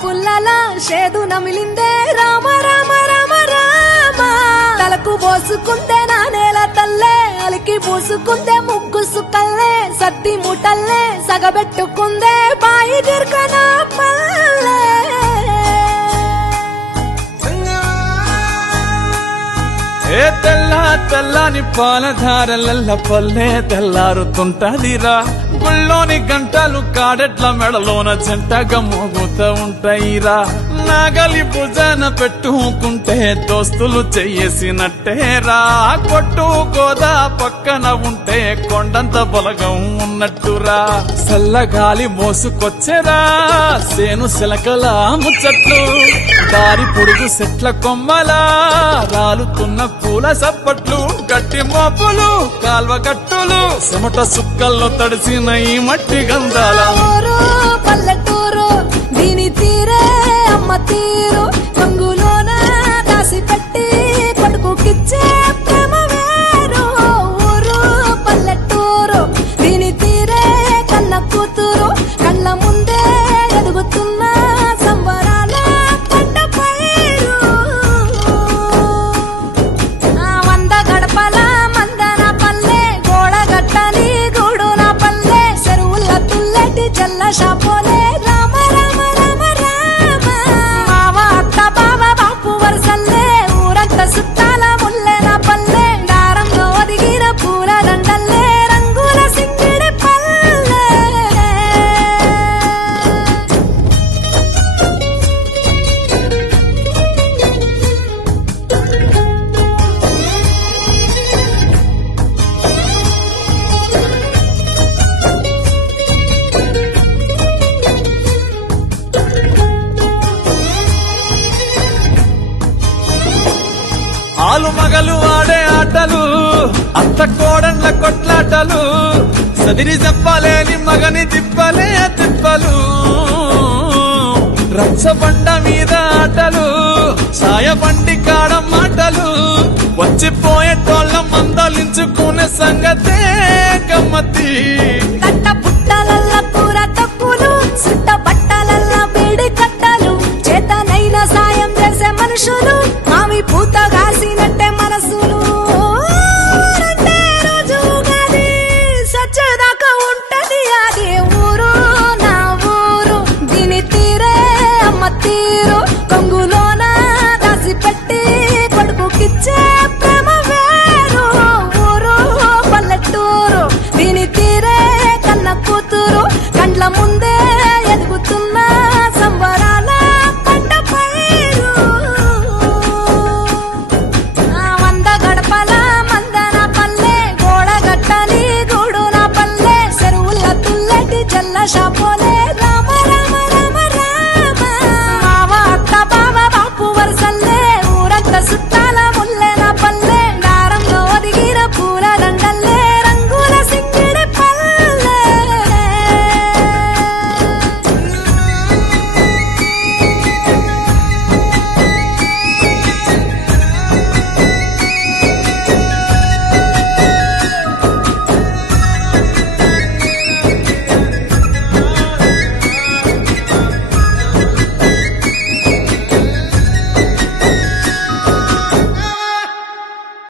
పుల్లలా షేదు నమిలిందే రామ రామ రామ రామ తలకు పోసుకుందే నా నేల తల్లే అలికి పూసుకుందే ముగ్గు సుక్కల్లే సత్తి ముటల్లే సగబెట్టుకుందే బాయి దిర్కన పల్లె ఏ తెల్ల తెల్లని పాలధారలల్ల పల్లె తెల్లారుతుంటదిరా గుళ్ళోని గంటలు కాడెట్ల మెడలోన జంటగా మోగుతూ ఉంటాయిరా నాగలి భుజాన పెట్టుకుంటే దోస్తులు చెయ్యేసినట్టేరా కొట్టు గోదా పక్కన ఉంటే కొండంత బలగం ఉన్నట్టురా చల్లగాలి మోసుకొచ్చెరా సేను శిలకల ముచ్చట్లు దారి పొడుగు చెట్ల కొమ్మలా రాలుతున్న పూల సప్పట్లు గట్టి మోపులు కాల్వ గట్టులు చెమట సుక్కల్లో తడిసిన ఈ మట్టి గంధాల ఊరు పల్లెటూరు దీని తీరే అమ్మ తీరు కంగులోన దాసి పెట్టి కొడుకుకిచ్చే ప్రేమ వేరు ఊరు పల్లెటూరు దీని తీరే కన్న కూతురు కళ్ళ ముందే ఎదుగుతున్న సంబరాల పంట పైరు వంద గడపల మందన పల్లె గోడ గట్టని గూడున పల్లె చెరువుల తుల్లటి జల్ల షాపోలే రామ రామ రామ రామ మావ అత్త బావ బాపు వరసల్లే ఊరంత సుట్టాల ముల్లెన పల్లె దారంలో ఒదిగిన పూల దండల్లే రంగుల సింగిడి పల్లె ఆలు మగలు ఆడే ఆటలు అత్త కోడన్ల కొట్లాటలు సదిరి చెప్పలేని మగని తిప్పలే తిప్పలు రచ్చబండ మీద ఆటలు సాయబండి కాడ మాటలు వచ్చిపోయేటోళ్ళ మందలించుకునే సంగతే గమ్మతి తట్ట పుట్టలల్ల